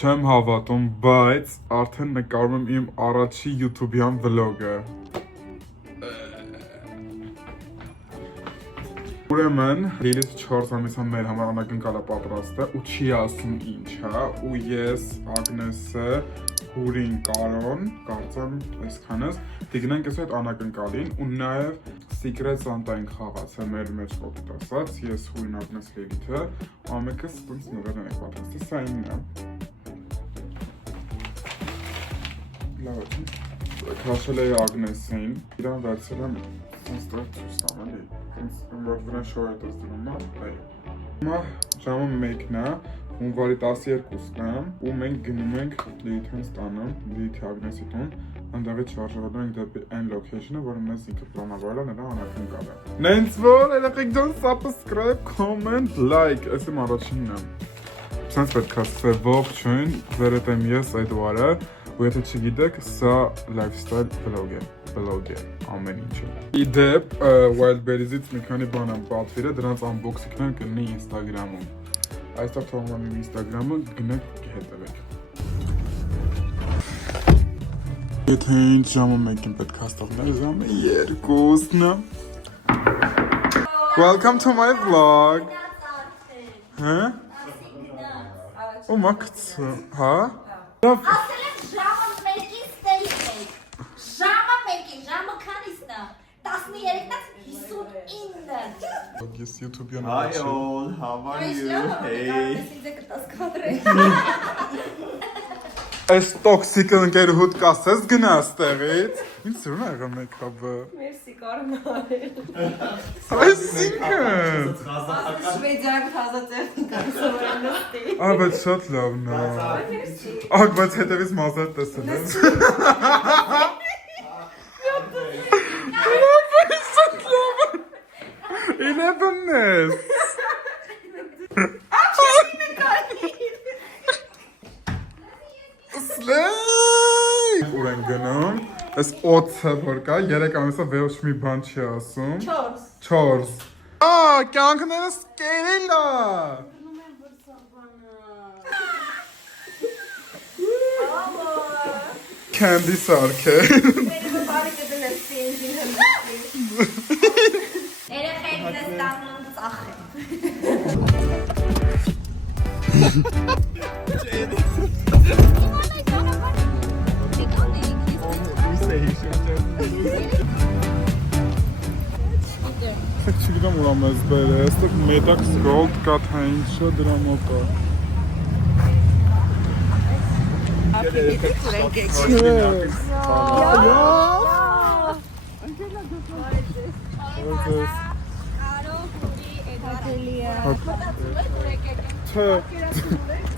Չեմ հավատում, բայց արդեն նկարում եմ իմ առաջի YouTube-յան վլոգը։ Ուրեմն, Լիլիթ 4 ամիսան մեր համար անակնկալ է պատրաստ է ու չի ասում ինչ, հա, ու ես, Ագնեսը, Հուրին, Կարոն, կարծեմ այսքանս, դիգնենք ես այդ անակնկալին ու նաև Secret Santa-ին խաղացել մեր մեջ կոպիտ ասած, ես Հուրին, Ագնես, Լիլիթը, ամենքս տենց նվեր ենք պատրաստի, սա ինն է։ Լավ է, քաշել էի Ագնեսին, իրան վերցել եմ ստեղ ցույց տամ, էլի, որ վրան շոր է տես դնում, այ։ Հիմա ժամը 1-ն է, հունվարի 12-ն է, ու մենք գնում ենք Լիլիթին ստանում, Լիլիթի Ագնեսի տուն, այնտեղից շարժվելու ենք դեպի այն location-ը, որը մեզ ինքը պլանավորել է նրա անակնկալը։ Նենց որ երեխեք ջան subscribe, comment, like, այս իմ առաջինն է։ Սենց պետք է ասել ողջույն, ձերդ եմ ես Էդուարը, ու եթե չգիտեք, սա lifestyle vlog է, ամեն ինչը։ Իդեպ, Wildberries-ից մի քանի բան եմ պատվիրել, դրանց unboxing-ներ կլինի Instagram-ում։ Այստեղ թողնում եմ իմ Instagram-ը, գնեք հետևեք։ Եթե ինչ ժամը 1-ին պետք է ստեղնել, ժամը 2-ն է։ Welcome to my vlog։ Հա? Ու մաքց, հա? Ասել եմ ժամը 1-ին ստեյք եք, ժամը 1-ին, ժամը քանիսն է, 13-59։ Ես YouTube-յան Hi all, how are you? Hey. Այս տոքսիկը ընկերուհուդ կասես գնա ստեղից։ Ինչ սուրն ա եղել մեյքափը։ Մերսի կարնարել։ Այսինքն։ Շվեդիայում թազա տեխնիկան սովորել նստի։ Ա, բայց շատ լավն է։ Ակ, բայց հետևից մազատ տեսել եմ։ Շատ լավ է։ 11-ն Սլեյ։ Ուր են գնում, այս օծը որ կա, 3 ամիսա ոչ մի բան չի ասում։ 4 Ա, կյանքներս կերել է։ Candy սարք է։ Երեխեք ձեզ տանում ծախ է։ Չգիտեմ ուր եմ ես բերը, այստեղ մետաքս գոլդ կա թե ինչը դրա մոտ է։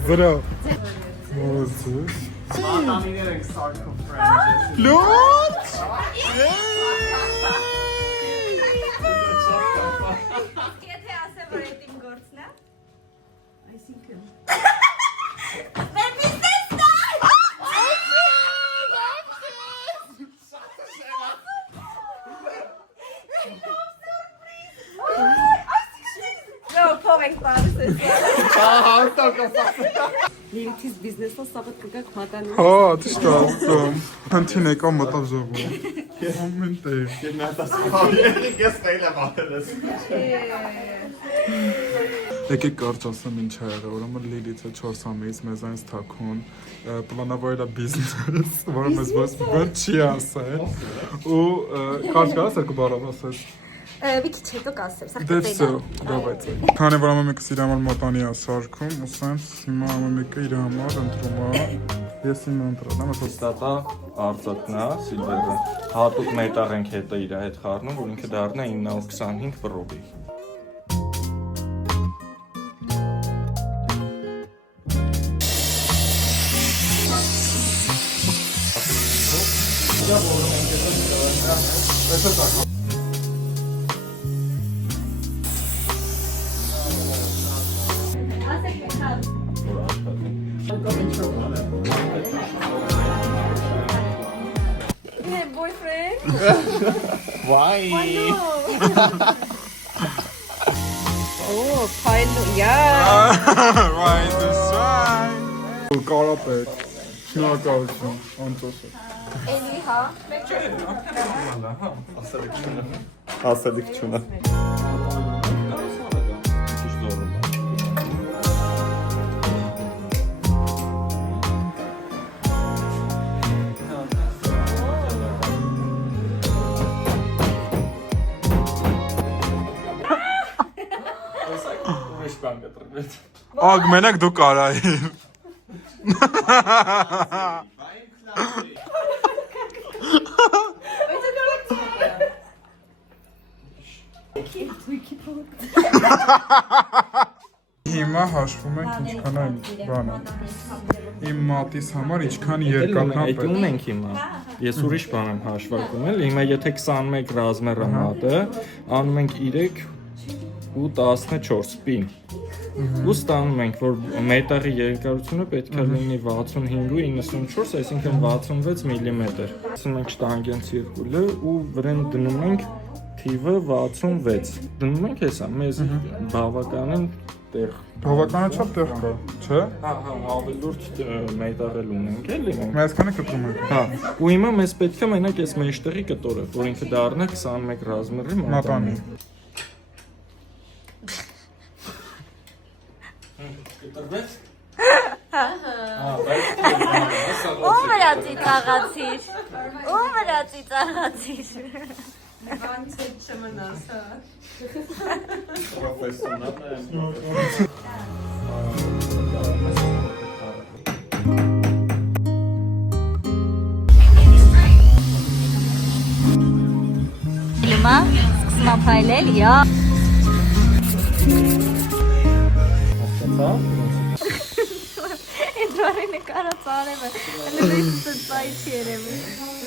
Զրա։ Մոզես։ Մատանիներ ենք սարքով ֆրենջես։ Լոտ։ Եթե ասեմ, որ այդ իմ գործն է։ Այսինքն։ Փող ենք տալիս ես։ Հա, Լիլիթից բիզնեսը սաղդ կգակ մատանու։ հա, ճիշտ է ասում։ Հնթին եկա մտավ ժողով։ Ամեն տեղ։ Եվ նա տասկալի ես ֆեյլ եմ արել ես։ Եկեք կարճ ասեմ ինչ ա եղել, ուրեմն Լիլիթը 4 ամիս մեզ այնց թաքուն պլանավորել է բիզնես, որը մեզ ոչ մի բան չի ասել։ Ու կարճ կարաս երկու բառով ասես։ Մի քիչ հետո կասեմ, սա Դե վсё, давайте։ Քանի որ ամեն մեկը իր համար մոտանի է սարքում, ու սենց հիմա ամեն մեկը իր համար ընտրում է։ Ես իմ ընտրել եմ, ասած Ստատա արծաթն է, սիլվերը։ Հատուկ մետաղ ենք հետը իր հետ խառնում, որ ինքը դառնա 925 պրոբի։ Boyfriend? Why? Oh, finally, yeah. Right to shine. Կարապետ։ Շնորհակալություն, անտոսը։ Էլի հա։ Ասելիք չունը։ Ագ մենակ դու կարայի։ Հիմա հաշվում ենք ինչքան այն բանը։ Իմ մատիս համար ինչքան երկաթն է Այդ պետք։ ունենք հիմա։ Ես ուրիշ բան եմ հաշվարկում էլ։ Հիմա եթե 21 ռազմերը մատը, անում ենք 3 ու 14 պին։ Ու ստանում ենք, որ մետաղի երկարությունը պետք է լինի 65 ու 94, այսինքն 66 մմ։ Ասում ենք շտանգենց երկուլը ու վրան դնում ենք թիվը 66։ Դնում ենք հեսա, մեզ բավականին տեղ։ Բավականա չափ տեղ կա, չէ՞։ Հա, ավելուրդ մետաղել ունենք էլի մենք։ Մեզ քանի կտրում ենք։ Հա, ու հիմա մեզ պետք է մենակ այս մեջտեղի կտորը, որ ինքը դառնա 21 ռազմերի Մատանի։ Կտրվեց։ Ո՞վ վրա ծիծաղացիր։ Ո՞վ վրա ծիծաղացիր։ Բան չէ չմնաս, հա։ Պրոֆեսիոնալ եմ։ Հիմա սկսում եմ փայլել, յա։ Այդ բարի նկարած արևը, լրիվ ծծայից երևի,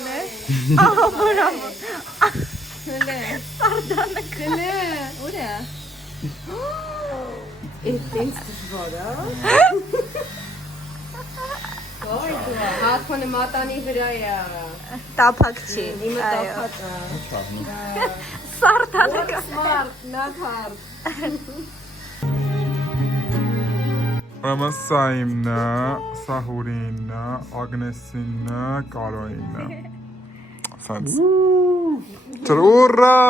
նե։ Ահա որամ։ Հլե։ Սարդանը Հլե, ուր է։ Էտենց դժվար է։ Ոյ դու, հատմանը մատանի վրա է։ տափակ չի, Իմը այո։ տափակ է։ Սարդանը Smart, not hard։ Ուրեմն սա իմն է, սա Հուրինն է, Ագնեսինն է, Կարոյինն է։ Սենց։ Ուրա!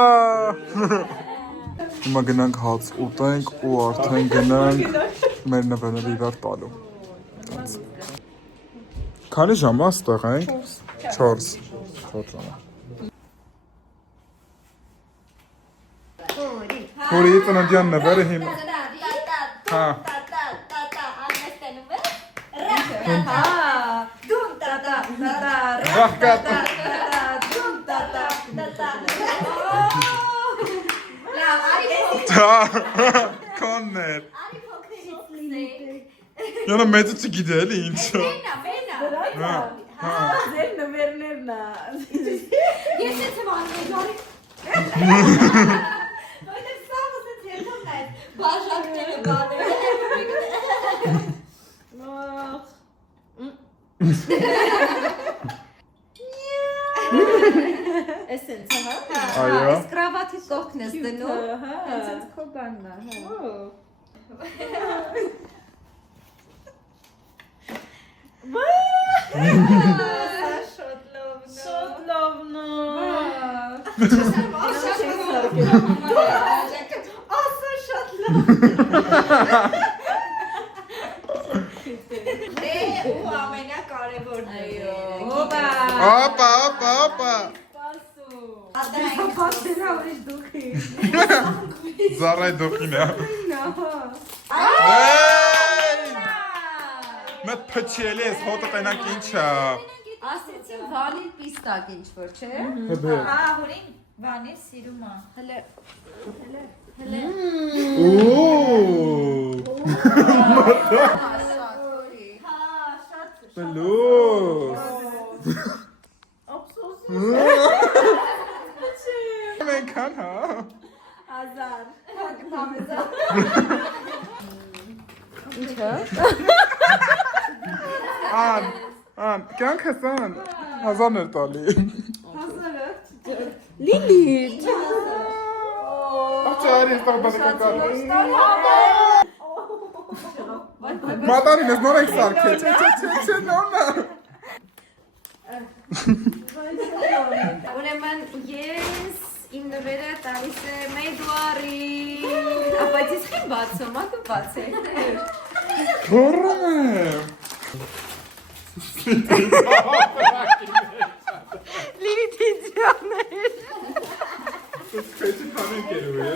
Հիմա գնանք հաց ուտենք ու արդեն գնանք մեր նվերները իրար տալու։ Սենց։ Քանի ժամ է ստեղ ենք։ 4 ժամ։ Հուրի ծննդյան նվերը հիմա։ Հա։ Հա, դում տատա, տատա, Ռախկատա։ դում տատա, տատա։ Լավ, Կոններ։ Յոնը մեծը չգիտե էլի ինչը։ ձեր նվերներն է։ Ես եմ անում, բարի։ Որտե՞ղ սա ոսը թերթոն է։ Բաժակները բաները։ Էսենց, հա։ Այո։ Այս կրավաթի կողքն ես դնում։ Էսենց քո բանն է, հա։ Շատ լավն է։ Ասա շատ լավ։ Ու ամենակարևորն է։ Օպա։ Ապա, ապա, ապա։ Պատերը ուրիշ դուքի։ Զարայ դոխին է։ Մետ փչելի ես, հոտը տենակ ինչ է։ Ասեցին վանիլ պիստակ ինչ որ, չէ։ Հուրին վանիլ սիրում է։ Հələ Պլուս։ Մենքան հա։ Ազար։ Հակտամեզա։ Ան, կյանք հսան, հազան էր տալի։ Լիլիթ։ Աղջարի, ստաղ բանեկան կալի։ Մատանին ես նոր եք սարքել, չէ, նորնա։ Ուրեմն ես իմ նվերը տալիս եմ Էդուարի։ Ապա ես խին բացում, ատու բաց է։ Թորում եմ։ Լիլիթի ձյաներ։ Սկայցի թանենք երու է։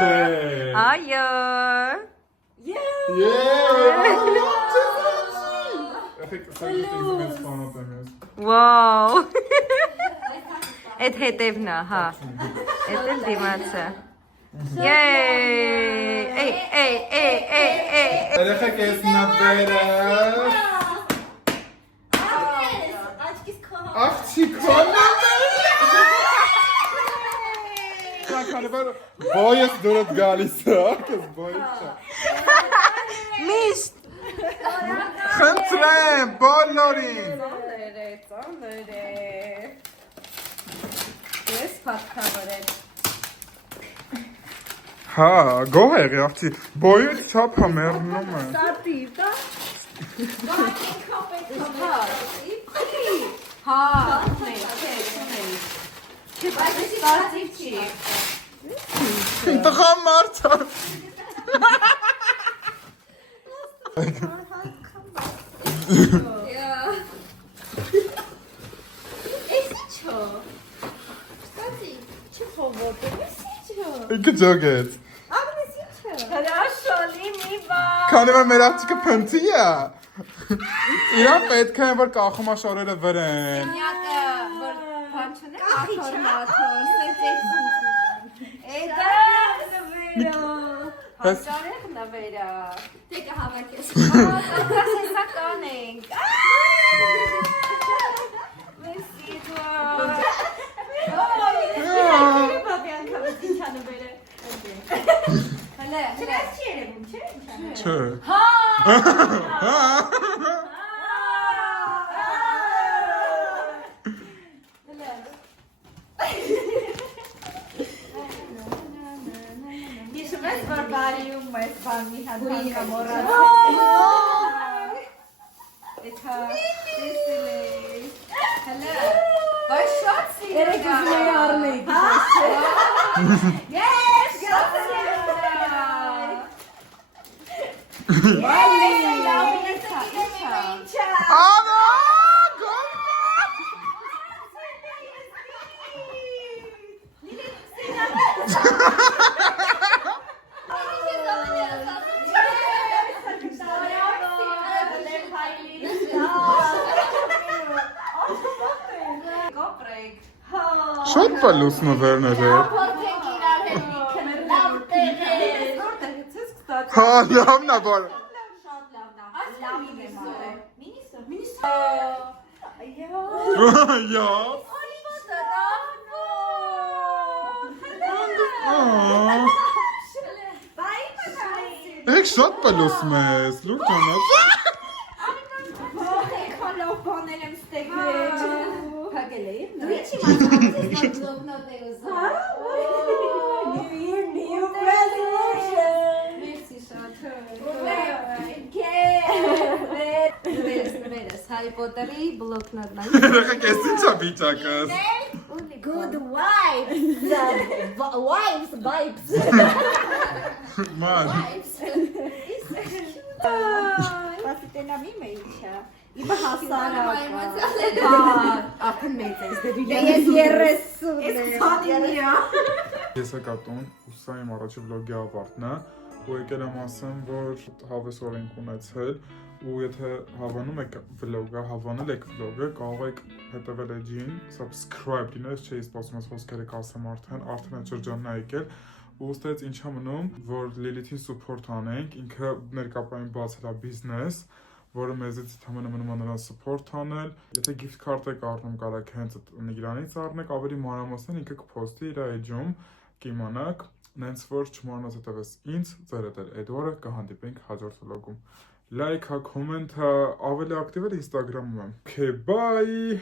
Չէ։ Այո։ Վաու։ Այդ հետևն է, հա։ Այդ էլ դիմացը։ Եյ։ Երեխեք ես նվերը։ Աղջիկոն նվերը։ Բոյս դուրդ գալիս է, ակս բոյս չա։ Միշտ։ Խնդրեմ, բոլորին։ Ծանր է։ Ես պատկավորել։ Հա, գոհ եղի աղջի, բոյը չապ համերնում է։ Սատի, դա։ Հա, սատիվ չի։ Տղա մարդա։ Ինքը ջոգեց։ Հրաշալի մի բան։ Քանի որ մեր աղջիկը փնթի է։ Իրան պետք է որ կախումա շորերը վրեն։ Նյակը, որ բան չնե, ախոր, Էդա նվերա։ Հաշարեղ նվերա։ Տեկը հավաքես։ Սեսական ենք։ Մեսի դուա։ Բաբի անգամ ես ինչա նվերը։ Հլե, հլե։ Չի երևում, չէ՞։ Չէ։ Հիշում ես, որ բարիում ես բանի հատանքը մորած։ Էթա, տեսել ես։ Հլը, բայց շատ սիրել է։ Երեք ուզում էի առնեի։ Ես, շատ սիրել է։ Անա, Շատ պալուս նվերներ է։ Փորձենք իրար հետ մի քնը լավ տեղեր։ Հա, լավն է, որ։ Շատ լավն է։ Մինիսը։ Յա։ Եք շատ պալուս մեզ, լուր ճանաց։ Լավ բաներ եմ ստեգնել։ Փակել էի։ Դու ինչի մասնակցես բլոկնոտներ ուզում։ New resolution։ Մերսի շատ։ Նվերս, Հարի Պոտերի բլոկնոտն է։ Երեխեք ես ինչա վիճակս։ Good vibes. Vibes. Ման։ Պասիտենամի մեիչա։ Իբա հասարակ։ Ախն մեծ ես դեպի։ Ես 30 Ես 29-ա։ Ես եկատուն, ու սա իմ առաջի վլոգի ավարտն է, ու եկել եմ ասեմ, որ հավես օր ենք ունեցել, ու եթե հավանում եք վլոգը, հավանել եք վլոգը, կարող եք հետևել էջին, subscribe լինել, չէի սպասում ես խոսքերը կասեմ արդեն այդ շրջանն է եկել, ու ստեց ինչա մնում, որ Լիլիթին support անենք, ինքը ներկապային բացել է բիզնես, որը մեզից թամանը մնում է նրան support անել, եթե gift card եք առնում կարաք հենց նիգրանից առնեք, ավելի մանրամասն ինքը կփոստի իր էջում, կիմանաք, նենց որ չմոռանաս հետևես ինձ, ձեր հետ էլ Էդուարը, կհանդիպենք հաջորդ վլոգում։ Լայք հա, կոմենտ հա, ավելի ակտիվ էլ Instagram-ում եմ։ Okay, bye!